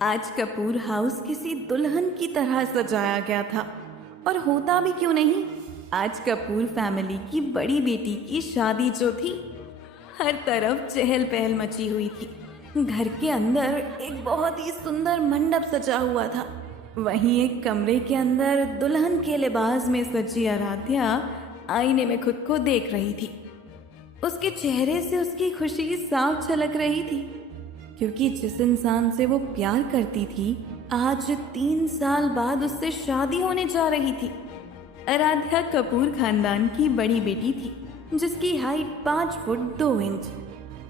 आज कपूर हाउस किसी दुल्हन की तरह सजाया गया था। और होता भी क्यों नहीं, आज कपूर फैमिली की बड़ी बेटी की शादी जो थी, हर तरफ चहल पहल मची हुई थी। घर के अंदर एक बहुत ही सुंदर मंडप सजा हुआ था। वहीं एक कमरे के अंदर दुल्हन के लिबास में सजी आराध्या आईने में खुद को देख रही थी। उसके चेहरे से उसकी खुशी साफ झलक रही थी, क्योंकि जिस इंसान से वो प्यार करती थी आज 3 साल बाद उससे शादी होने जा रही थी। आराध्या कपूर खानदान की बड़ी बेटी थी, जिसकी हाइट 5 फुट 2 इंच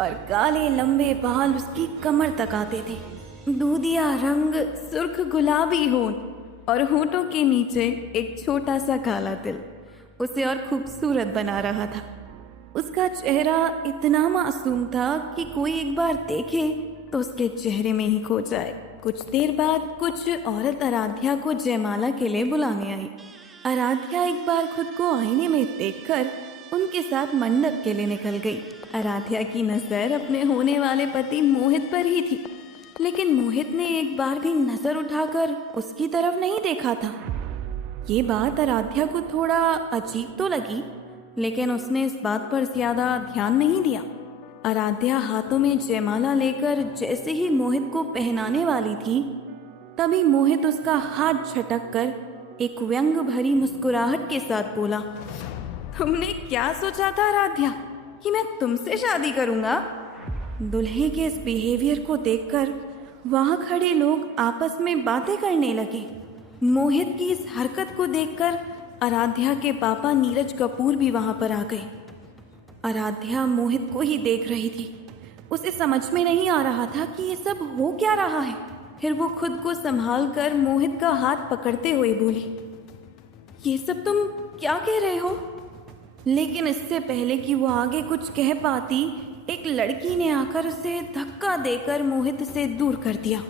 और काले लंबे बाल उसकी कमर तक आते थे। दूधिया रंग, सुर्ख गुलाबी होंठ और होठों के नीचे एक छोटा सा काला तिल उसे और खूबसूरत बना रहा था। उसका चेहरा इतना मासूम था कि कोई एक बार देखे तो उसके चेहरे में ही खो जाए। कुछ देर बाद कुछ औरत आराध्या को जयमाला के लिए बुलाने आई। आराध्या एक बार खुद को आईने में देखकर उनके साथ मंडप के लिए निकल गई। आराध्या की नजर अपने होने वाले पति मोहित पर ही थी, लेकिन मोहित ने एक बार भी नजर उठाकर उसकी तरफ नहीं देखा था। ये बात आराध्या को थोड़ा अजीब तो लगी, लेकिन उसने इस बात पर ज्यादा ध्यान नहीं दिया। आराध्या हाथों में जयमाला लेकर जैसे ही मोहित को पहनाने वाली थी, तभी मोहित उसका हाथ झटक कर एक व्यंग भरी मुस्कुराहट के साथ बोला, तुमने क्या सोचा था आराध्या कि मैं तुमसे शादी करूंगा? दुल्हे के इस बिहेवियर को देखकर वहां खड़े लोग आपस में बातें करने लगे। मोहित की इस हरकत को देखकर आराध्या के पापा नीरज कपूर भी वहां पर आ गए। आराध्या मोहित को ही देख रही थी। उसे समझ में नहीं आ रहा था कि ये सब हो क्या रहा है। फिर वो खुद को संभाल कर मोहित का हाथ पकड़ते हुए बोली, ये सब तुम क्या कह रहे हो? लेकिन इससे पहले कि वो आगे कुछ कह पाती, एक लड़की ने आकर उसे धक्का देकर मोहित से दूर कर दिया।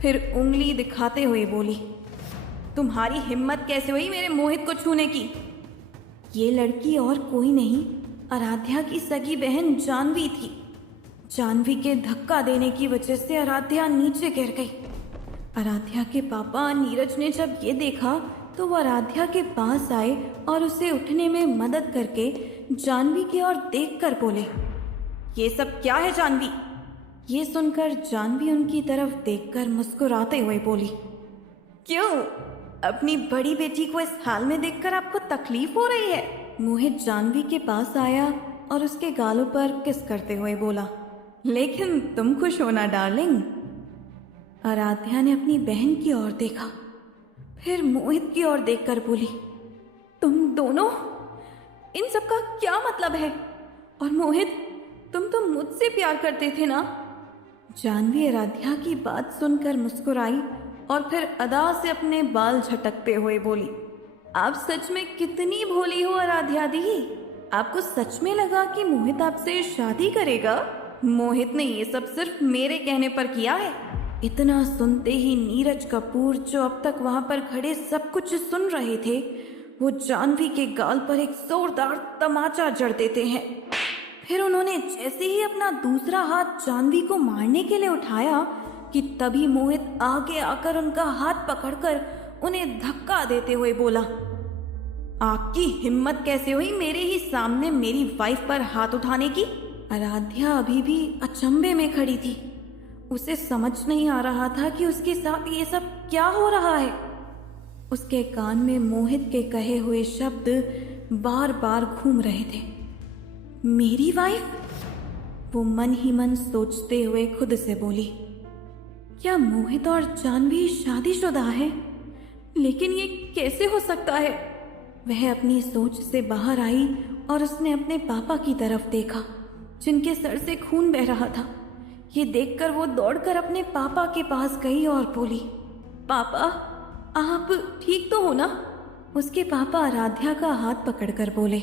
फिर उंगली दिखाते हुए बोली, तुम्हारी हिम्मत कैसे हुई मेरे मोहित को छूने की? ये लड़की और कोई नहीं, आराध्या की सगी बहन जानवी थी। जानवी के धक्का देने की वजह से आराध्या नीचे गिर गई। आराध्या के पापा नीरज ने जब ये देखा तो वो आराध्या के पास आए और उसे उठने में मदद करके जानवी की ओर देखकर बोले, ये सब क्या है जानवी? ये सुनकर जानवी उनकी तरफ देखकर मुस्कुराते हुए बोली, क्यों, अपनी बड़ी बेटी को इस हाल में देखकर आपको तकलीफ हो रही है? मोहित जानवी के पास आया और उसके गालों पर किस करते हुए बोला, लेकिन तुम खुश हो ना डार्लिंग? आराध्या ने अपनी बहन की ओर देखा, फिर मोहित की ओर देखकर बोली, तुम दोनों, इन सब का क्या मतलब है? और मोहित, तुम तो मुझसे प्यार करते थे ना? जानवी आराध्या की बात सुनकर मुस्कुराई और फिर अदा से अपने बाल झटकते हुए बोली, आप सच में कितनी भोली हो आराध्या दी। आपको सच में लगा कि मोहित आपसे शादी करेगा? मोहित ने ये सब सिर्फ मेरे कहने पर किया है। इतना सुनते ही नीरज कपूर, जो अब तक वहां पर खड़े सब कुछ सुन रहे थे, वो जानवी के गाल पर एक जोरदार तमाचा जड़ देते हैं। फिर उन्होंने जैसे ही अपना दूसरा हाथ जानवी को मारने के लिए उठाया कि तभी मोहित आगे आकर उनका हाथ पकड़कर उन्हें धक्का देते हुए बोला, आपकी हिम्मत कैसे हुई मेरे ही सामने मेरी वाइफ पर हाथ उठाने की? आराध्या अभी भी अचंभे में खड़ी थी। उसे समझ नहीं आ रहा था कि उसके साथ ये सब क्या हो रहा है। उसके कान में मोहित के कहे हुए शब्द बार बार घूम रहे थे, मेरी वाइफ? वो मन ही मन सोचते हुए खुद से बोली, क्या मोहित और जानवी शादीशुदा है? लेकिन ये कैसे हो सकता है? वह अपनी सोच से बाहर आई और उसने अपने पापा की तरफ देखा, जिनके सर से खून बह रहा था। ये देखकर वो दौड़कर अपने पापा के पास गई और बोली, पापा, आप ठीक तो हो ना? उसके पापा आराध्या का हाथ पकड़कर बोले,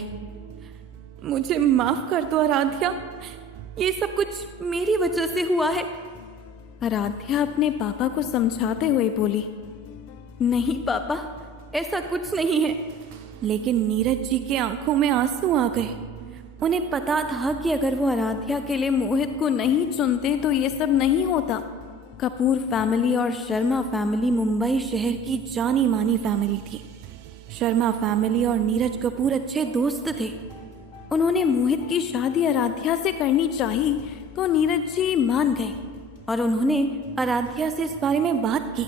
मुझे माफ कर दो आराध्या, ये सब कुछ मेरी वजह से हुआ है। आराध्या अपने पापा को समझाते हुए बोली, नहीं पापा, ऐसा कुछ नहीं है। लेकिन नीरज जी के आंखों में आंसू आ गए। उन्हें पता था कि अगर वो आराध्या के लिए मोहित को नहीं चुनते तो ये सब नहीं होता। कपूर फैमिली और शर्मा फैमिली मुंबई शहर की जानी मानी फैमिली थी। शर्मा फैमिली और नीरज कपूर अच्छे दोस्त थे। उन्होंने मोहित की शादी आराध्या से करनी चाही तो नीरज जी मान गए और उन्होंने आराध्या से इस बारे में बात की।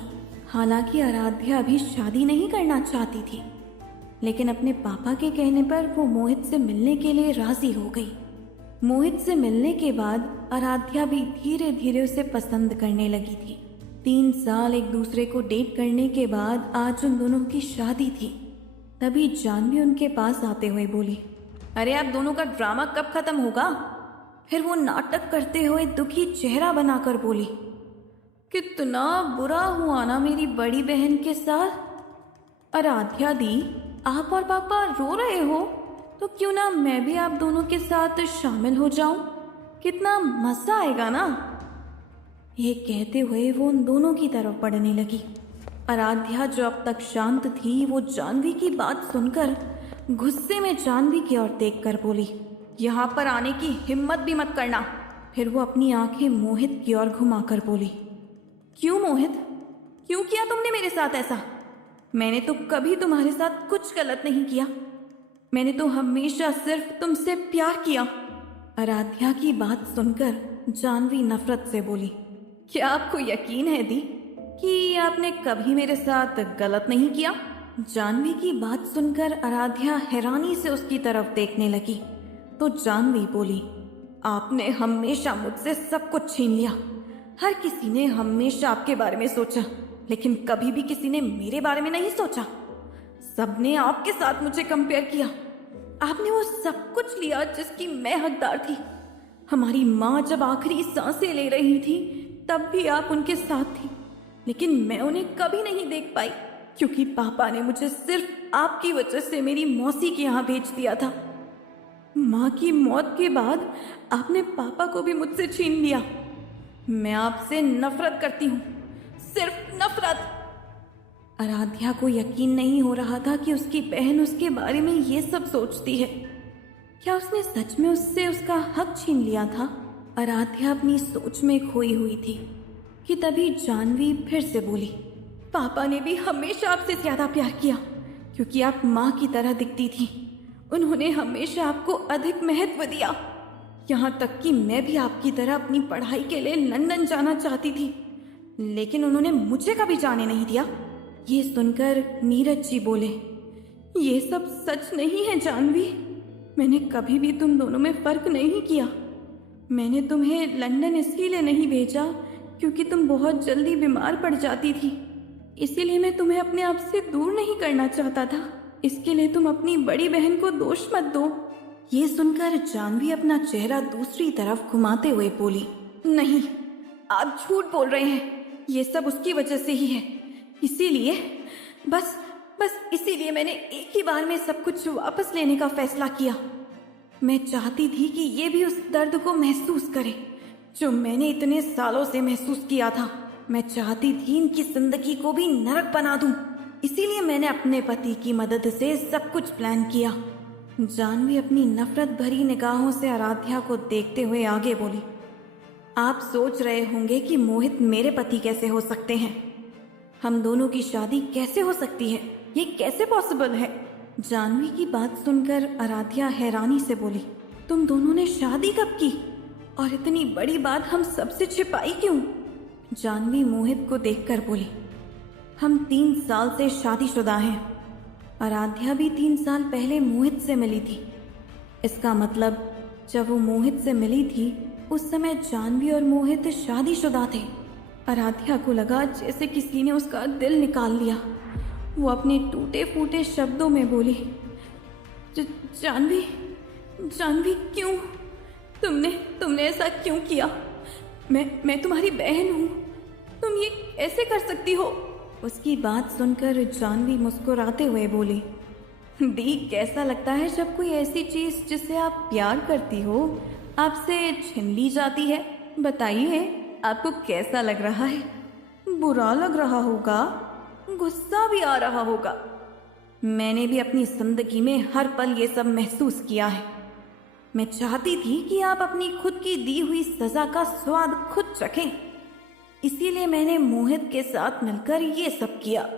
हालांकि आराध्या अभी शादी नहीं करना चाहती थी, लेकिन अपने पापा के कहने पर वो मोहित से मिलने के लिए राजी हो गई। मोहित से मिलने के बाद आराध्या भी धीरे धीरे उसे पसंद करने लगी थी। 3 साल एक दूसरे को डेट करने के बाद आज उन दोनों की शादी थी। तभी जानवी उनके पास आते हुए बोली, अरे आप दोनों का ड्रामा कब खत्म होगा? फिर वो नाटक करते हुए दुखी चेहरा बनाकर बोली, कितना बुरा हुआ ना मेरी बड़ी बहन के साथ। आराध्या दी, आप और पापा रो रहे हो तो क्यों ना मैं भी आप दोनों के साथ शामिल हो जाऊं, कितना मजा आएगा ना। ये कहते हुए वो उन दोनों की तरफ बढ़ने लगी। आराध्या जो अब तक शांत थी, वो जानवी की बात सुनकर गुस्से में जानवी की ओर देखकर बोली, यहाँ पर आने की हिम्मत भी मत करना। फिर वो अपनी आंखें मोहित की ओर घुमाकर बोली, क्यों मोहित, क्यों किया तुमने मेरे साथ ऐसा? मैंने तो कभी तुम्हारे साथ कुछ गलत नहीं किया। मैंने तो हमेशा सिर्फ तुमसे प्यार किया। आराध्या की बात सुनकर जानवी नफरत से बोली, क्या आपको यकीन है दी कि आपने कभी मेरे साथ गलत नहीं किया? जानवी की बात सुनकर आराध्या हैरानी से उसकी तरफ देखने लगी तो जानवी बोली, आपने हमेशा मुझसे सब कुछ छीन लिया। हर किसी ने हमेशा आपके बारे में सोचा, लेकिन कभी भी किसी ने मेरे बारे में नहीं सोचा। सबने आपके साथ मुझे कंपेयर किया। आपने वो सब कुछ लिया जिसकी मैं हकदार थी। हमारी माँ जब आखिरी सांसें ले रही थी तब भी आप उनके साथ थी, लेकिन मैं उन्हें कभी नहीं देख पाई क्योंकि पापा ने मुझे सिर्फ आपकी वजह से मेरी मौसी के यहाँ भेज दिया था। माँ की मौत के बाद आपने पापा को भी मुझसे छीन लिया। मैं आपसे नफरत करती हूँ, सिर्फ नफरत। आराध्या को यकीन नहीं हो रहा था कि उसकी बहन उसके बारे में ये सब सोचती है। क्या उसने सच में उससे उसका हक छीन लिया था? आराध्या अपनी सोच में खोई हुई थी कि तभी जानवी फिर से बोली, पापा ने भी हमेशा आपसे ज्यादा प्यार किया क्योंकि आप माँ की तरह दिखती थी। उन्होंने हमेशा आपको अधिक महत्व दिया। यहाँ तक कि मैं भी आपकी तरह अपनी पढ़ाई के लिए लंदन जाना चाहती थी, लेकिन उन्होंने मुझे कभी जाने नहीं दिया। ये सुनकर नीरज जी बोले, ये सब सच नहीं है जानवी। मैंने कभी भी तुम दोनों में फर्क नहीं किया। मैंने तुम्हें लंदन इसलिए नहीं भेजा क्योंकि तुम बहुत जल्दी बीमार पड़ जाती थी, इसीलिए मैं तुम्हें अपने आप से दूर नहीं करना चाहता था। इसके लिए तुम अपनी बड़ी बहन को दोष मत दो। ये सुनकर जानवी अपना चेहरा दूसरी तरफ घुमाते हुए बोली, नहीं, आप झूठ बोल रहे हैं। ये सब उसकी वजह से ही है। इसीलिए बस इसीलिए मैंने एक ही बार में सब कुछ वापस लेने का फैसला किया। मैं चाहती थी कि ये भी उस दर्द को महसूस करे जो मैंने इतने सालों से महसूस किया था। मैं चाहती थी इनकी जिंदगी को भी नरक बना दूं। इसीलिए मैंने अपने पति की मदद से सब कुछ प्लान किया। जानवी अपनी नफरत भरी निगाहों से आराध्या को देखते हुए आगे बोली, आप सोच रहे होंगे कि मोहित मेरे पति कैसे हो सकते हैं? हम दोनों की शादी कैसे हो सकती है? ये कैसे पॉसिबल है? जानवी की बात सुनकर आराध्या हैरानी से बोली, तुम दोनों ने शादी कब की और इतनी बड़ी बात हम सबसे छिपाई क्यों? जानवी मोहित को देखकर बोली, हम 3 साल से शादीशुदा हैं। आराध्या भी 3 साल पहले मोहित से मिली थी। इसका मतलब जब वो मोहित से मिली थी उस समय जानवी और मोहित शादीशुदा थे। आराध्या को लगा जैसे किसी ने उसका दिल निकाल लिया। वो अपने टूटे फूटे शब्दों में बोली, जानवी क्यों? तुमने ऐसा क्यों किया? मैं तुम्हारी बहन हूँ, तुम ये कैसे कर सकती हो? उसकी बात सुनकर जानवी मुस्कुराते हुए बोली, दी कैसा लगता है जब कोई ऐसी चीज जिसे आप प्यार करती हो आपसे छीन ली जाती है? बताइए आपको कैसा लग रहा है? बुरा लग रहा होगा, गुस्सा भी आ रहा होगा। मैंने भी अपनी जिंदगी में हर पल ये सब महसूस किया है। मैं चाहती थी कि आप अपनी खुद की दी हुई सजा का स्वाद खुद चखें। इसीलिए मैंने मोहित के साथ मिलकर ये सब किया।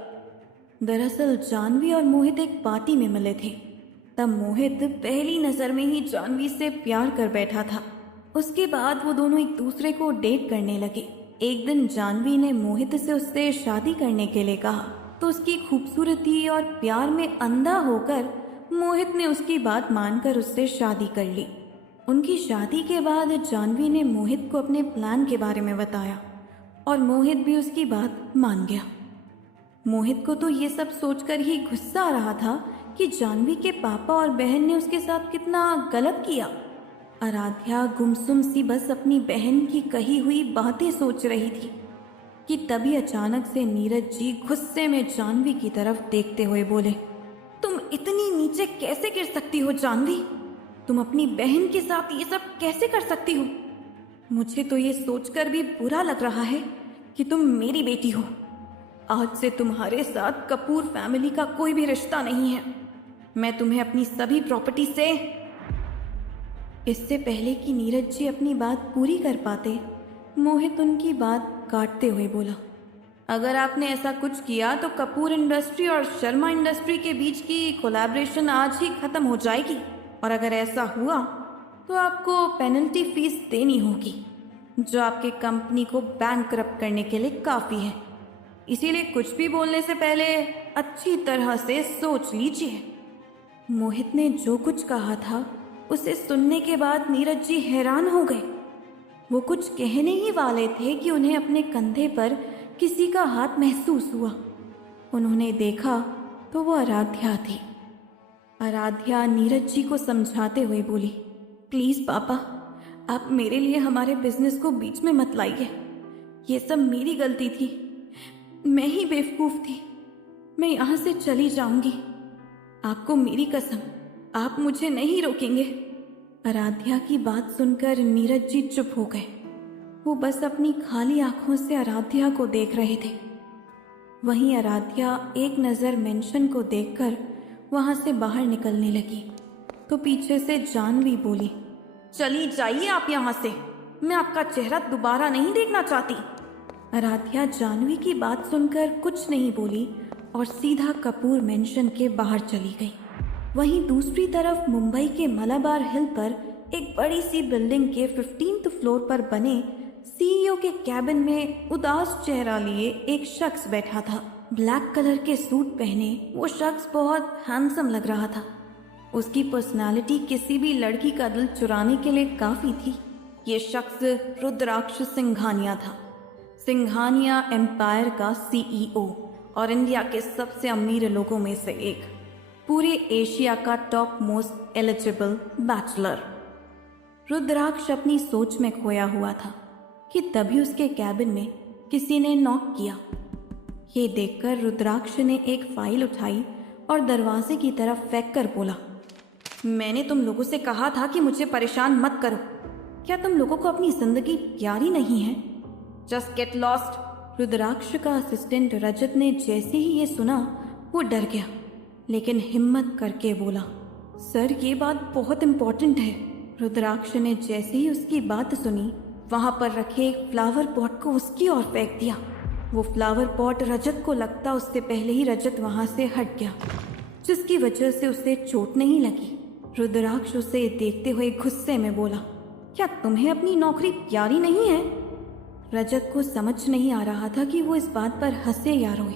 दरअसल जानवी और मोहित एक पार्टी में मिले थे। तब मोहित पहली नज़र में ही जानवी से प्यार कर बैठा था। उसके बाद वो दोनों एक दूसरे को डेट करने लगे। एक दिन जानवी ने मोहित से उससे शादी करने के लिए कहा, तो उसकी खूबसूरती और प्यार में अंधा होकर मोहित ने उसकी बात मानकर उससे शादी कर ली। उनकी शादी के बाद जानवी ने मोहित को अपने प्लान के बारे में बताया और मोहित भी उसकी बात मान गया। मोहित को तो ये सब सोचकर ही गुस्सा आ रहा था कि जानवी के पापा और बहन ने उसके साथ कितना गलत किया। आराध्या गुमसुम सी बस अपनी बहन की कही हुई बातें सोच रही थी कि तभी अचानक से नीरज जी गुस्से में जानवी की तरफ देखते हुए बोले, तुम इतनी नीचे कैसे गिर सकती हो जानवी? तुम अपनी बहन के साथ ये सब कैसे कर सकती हो? मुझे तो ये सोचकर भी बुरा लग रहा है कि तुम मेरी बेटी हो। आज से तुम्हारे साथ कपूर फैमिली का कोई भी रिश्ता नहीं है। मैं तुम्हें अपनी सभी प्रॉपर्टी से। इससे पहले कि नीरज जी अपनी बात पूरी कर पाते, मोहित उनकी बात काटते हुए बोला, अगर आपने ऐसा कुछ किया तो कपूर इंडस्ट्री और शर्मा इंडस्ट्री के बीच की कोलैबोरेशन आज ही खत्म हो जाएगी, और अगर ऐसा हुआ तो आपको पेनल्टी फीस देनी होगी, जो आपके कंपनी को बैंकरप्ट करने के लिए काफ़ी है। इसीलिए कुछ भी बोलने से पहले अच्छी तरह से सोच लीजिए। मोहित ने जो कुछ कहा था उसे सुनने के बाद नीरज जी हैरान हो गए। वो कुछ कहने ही वाले थे कि उन्हें अपने कंधे पर किसी का हाथ महसूस हुआ। उन्होंने देखा तो वो आराध्या थी। आराध्या नीरज जी को समझाते हुए बोली, प्लीज़ पापा, आप मेरे लिए हमारे बिजनेस को बीच में मत लाइए। ये सब मेरी गलती थी, मैं ही बेवकूफ़ थी। मैं यहाँ से चली जाऊंगी। आपको मेरी कसम, आप मुझे नहीं रोकेंगे। आराध्या की बात सुनकर नीरज जी चुप हो गए। वो बस अपनी खाली आंखों से आराध्या को देख रहे थे। वहीं आराध्या एक नज़र मेंशन को देखकर वहां से बाहर निकलने लगी तो पीछे से जानवी बोली, चली जाइए आप यहाँ से, मैं आपका चेहरा दोबारा नहीं देखना चाहती। आराध्या जानवी की बात सुनकर कुछ नहीं बोली और सीधा कपूर मेंशन के बाहर चली गई। वहीं दूसरी तरफ मुंबई के मलाबार हिल पर एक बड़ी सी बिल्डिंग के 15th फ्लोर पर बने सीईओ के कैबिन में उदास चेहरा लिए एक शख्स बैठा था। ब्लैक कलर के सूट पहने वो शख्स बहुत हैंडसम लग रहा था। उसकी पर्सनालिटी किसी भी लड़की का दिल चुराने के लिए काफ़ी थी। ये शख्स रुद्राक्ष सिंघानिया था। सिंघानिया एम्पायर का सीईओ और इंडिया के सबसे अमीर लोगों में से एक, पूरे एशिया का टॉप मोस्ट एलिजिबल बैचलर। रुद्राक्ष अपनी सोच में खोया हुआ था कि तभी उसके कैबिन में किसी ने नॉक किया। ये देखकर रुद्राक्ष ने एक फाइल उठाई और दरवाजे की तरफ फेंक कर बोला, मैंने तुम लोगों से कहा था कि मुझे परेशान मत करो। क्या तुम लोगों को अपनी जिंदगी प्यारी नहीं है? Just get lost. रुद्राक्ष का असिस्टेंट रजत ने जैसे ही ये सुना वो डर गया, लेकिन हिम्मत करके बोला, सर ये बात बहुत इम्पोर्टेंट है। रुद्राक्ष ने जैसे ही उसकी बात सुनी वहां पर रखे एक फ्लावर पॉट को उसकी ओर फेंक दिया। वो फ्लावर पॉट रजत को लगता उससे पहले ही रजत वहां से हट गया, जिसकी वजह से उसे चोट नहीं लगी। रुद्राक्ष उसे देखते हुए गुस्से में बोला, क्या तुम्हें अपनी नौकरी प्यारी नहीं है? रजत को समझ नहीं आ रहा था कि वो इस बात पर हंसे या रोए,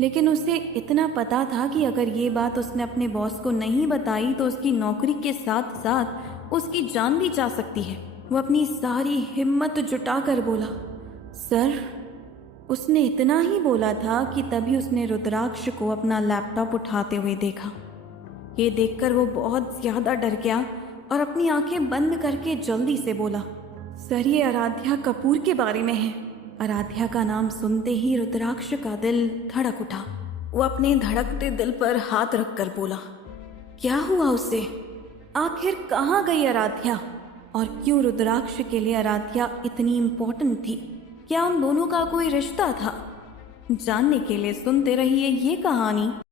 लेकिन उसे इतना पता था कि अगर ये बात उसने अपने बॉस को नहीं बताई तो उसकी नौकरी के साथ साथ उसकी जान भी जा सकती है। वो अपनी सारी हिम्मत जुटाकर बोला, सर। उसने इतना ही बोला था कि तभी उसने रुद्राक्ष को अपना लैपटॉप उठाते हुए देखा। ये देखकर वो बहुत ज़्यादा डर गया और अपनी आंखें बंद करके जल्दी से बोला, सर ये आराध्या कपूर के बारे में है। आराध्या का नाम सुनते ही रुद्राक्ष का दिल धड़क उठा। वो अपने धड़कते दिल पर हाथ रखकर बोला, क्या हुआ उससे? आखिर कहाँ गई आराध्या? और क्यों रुद्राक्ष के लिए आराध्या इतनी इम्पोर्टेंट थी? क्या उन दोनों का कोई रिश्ता था? जानने के लिए सुनते रहिए ये कहानी